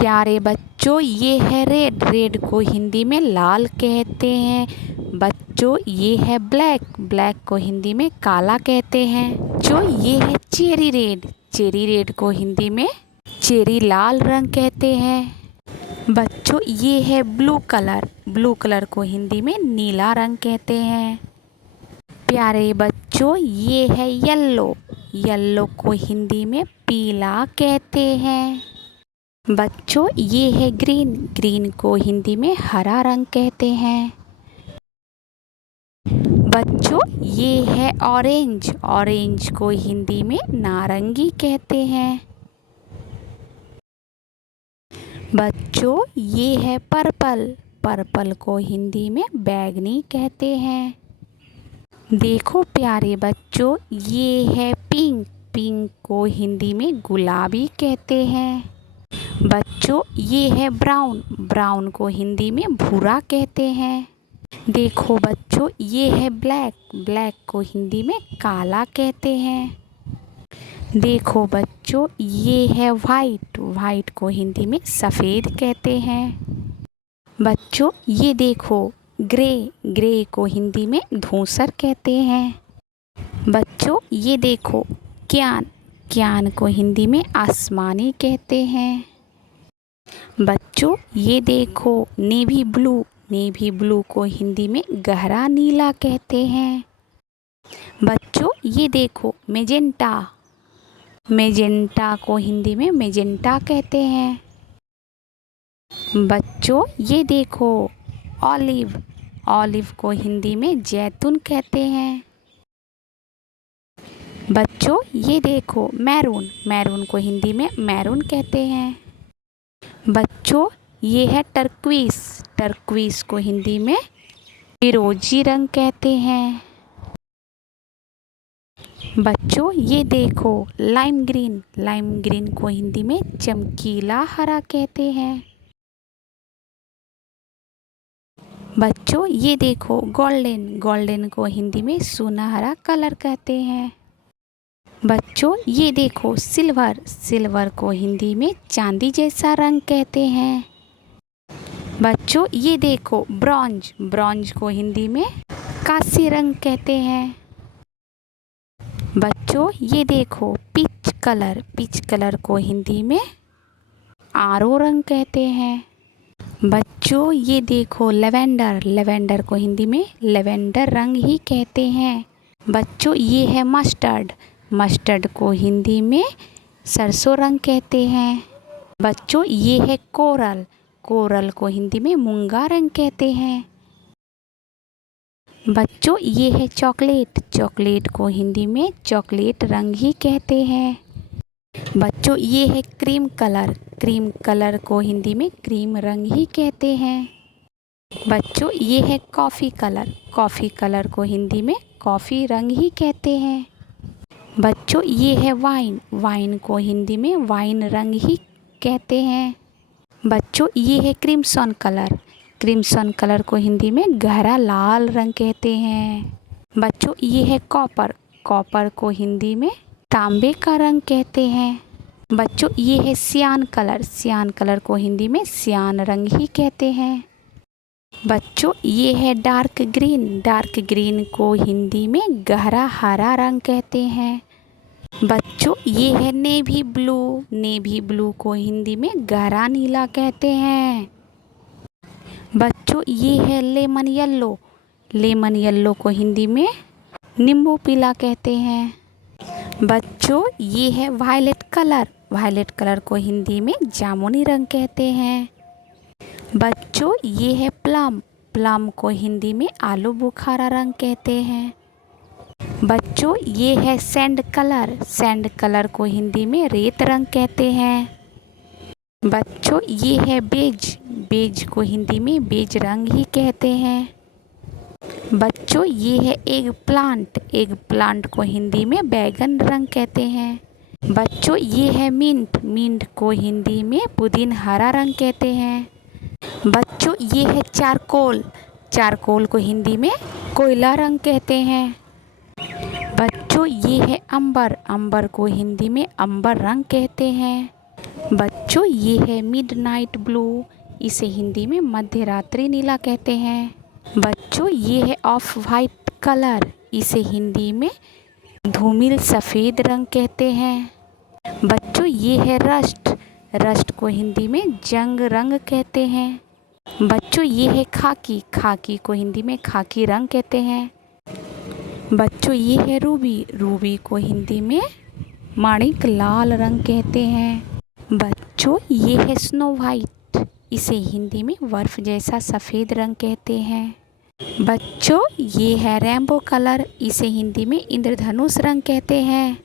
प्यारे बच्चों, ये है रेड। रेड को हिंदी में लाल कहते हैं। बच्चों, ये है ब्लैक। ब्लैक को हिंदी में काला कहते हैं। जो ये है चेरी रेड। चेरी रेड को हिंदी में चेरी लाल रंग कहते हैं। बच्चों, ये है ब्लू कलर। ब्लू कलर को हिंदी में नीला रंग कहते हैं। प्यारे बच्चों, ये है येलो। येलो को हिंदी में पीला कहते हैं। बच्चों, ये है ग्रीन। ग्रीन को हिंदी में हरा रंग कहते हैं। बच्चों, ये है ऑरेंज। ऑरेंज को हिंदी में नारंगी कहते हैं। बच्चों, ये है पर्पल। पर्पल को हिंदी में बैंगनी कहते हैं। देखो प्यारे बच्चों, ये है पिंक। पिंक को हिंदी में गुलाबी कहते हैं। बच्चों, ये है ब्राउन। ब्राउन को हिंदी में भूरा कहते हैं। देखो बच्चों, ये है ब्लैक। ब्लैक को हिंदी में काला कहते हैं। देखो बच्चों, ये है वाइट। वाइट को हिंदी में सफ़ेद कहते हैं। बच्चों, ये देखो ग्रे। ग्रे को हिंदी में धूसर कहते हैं। बच्चों, ये देखो क्यान। क्यान को हिंदी में आसमानी कहते हैं। बच्चों, ये देखो नेवी ब्लू। नेवी ब्लू को हिंदी में गहरा नीला कहते हैं। बच्चों, ये देखो मेजेंटा। मेजेंटा को हिंदी में मेजेंटा कहते हैं। बच्चों, ये देखो ऑलिव। ऑलिव को हिंदी में जैतून कहते हैं। बच्चों, ये देखो मैरून। मैरून को हिंदी में मैरून कहते हैं। बच्चों, ये है टर्क्विस। टर्क्विस को हिंदी में फिरोजी रंग कहते हैं। बच्चों, ये देखो लाइम ग्रीन। लाइम ग्रीन को हिंदी में चमकीला हरा कहते हैं। बच्चों, ये देखो गोल्डन। गोल्डन को हिंदी में सुनहरा कलर कहते हैं। बच्चों, ये देखो सिल्वर। सिल्वर को हिंदी में चांदी जैसा रंग कहते हैं। बच्चों, ये देखो ब्रॉन्ज। ब्रॉन्ज को हिंदी में कांस्य रंग कहते हैं। बच्चों, ये देखो पीच कलर। पीच कलर को हिंदी में आरो रंग कहते हैं। बच्चों, ये देखो लेवेंडर। लेवेंडर को हिंदी में लेवेंडर रंग ही कहते हैं। बच्चों, ये है मस्टर्ड। मस्टर्ड को हिंदी में सरसों रंग कहते हैं। बच्चों, ये है कोरल। कोरल को हिंदी में मूंगा रंग कहते हैं। बच्चों, ये है चॉकलेट। चॉकलेट को हिंदी में चॉकलेट रंग ही कहते हैं। बच्चों, ये है क्रीम कलर। क्रीम कलर को हिंदी में क्रीम रंग ही कहते हैं। बच्चों, ये है कॉफ़ी कलर। कॉफ़ी कलर को हिंदी में कॉफ़ी रंग ही कहते हैं। बच्चों, ये है वाइन। वाइन को हिंदी में वाइन रंग ही कहते हैं। बच्चों, ये है क्रिम्सन कलर। क्रिम्सन कलर को हिंदी में गहरा लाल रंग कहते हैं। बच्चों, ये है कॉपर। कॉपर को हिंदी में तांबे का रंग कहते हैं। बच्चों, ये है सियान कलर। सियान कलर को हिंदी में सियान रंग ही कहते हैं। बच्चों, ये है डार्क ग्रीन। डार्क ग्रीन को हिंदी में गहरा हरा रंग कहते हैं। बच्चों, ये है नेवी ब्लू। नेवी ब्लू को हिंदी में गहरा नीला कहते हैं। बच्चों, ये है लेमन येलो। लेमन येलो को हिंदी में नींबू पीला कहते हैं। बच्चों, ये है वायलेट कलर। वायलेट कलर को हिंदी में जामुनी रंग कहते हैं। बच्चों, ये है प्लम। प्लम को हिंदी में आलू बुखारा रंग कहते हैं। बच्चों, ये है सैंड कलर। सैंड कलर को हिंदी में रेत रंग कहते हैं। बच्चों, ये है बेज। बेज को हिंदी में बेज रंग ही कहते हैं। बच्चों, ये है एग प्लांट। एग प्लांट को हिंदी में बैगन रंग कहते हैं। बच्चों, ये है मिंट। मिंट को हिंदी में पुदीन हरा रंग कहते हैं। बच्चों, ये है चारकोल। चारकोल को हिंदी में कोयला रंग कहते हैं। बच्चों, ये है अंबर। अंबर को हिंदी में अंबर रंग कहते हैं। बच्चों ये है मिडनाइट ब्लू, इसे हिंदी में मध्य रात्रि नीला कहते हैं। बच्चों ये है ऑफ वाइट कलर, इसे हिंदी में धूमिल सफ़ेद रंग कहते हैं। बच्चों ये है रस्ट, रस्ट को हिंदी में जंग रंग कहते हैं। बच्चों ये है खाकी, खाकी को हिंदी में खाकी रंग कहते हैं। बच्चों ये है रूबी, रूबी को हिंदी में माणिक लाल रंग कहते हैं। बच्चों ये है स्नो वाइट, इसे हिंदी में बर्फ जैसा सफ़ेद रंग कहते हैं। बच्चों ये है रेनबो कलर, इसे हिंदी में इंद्रधनुष रंग कहते हैं।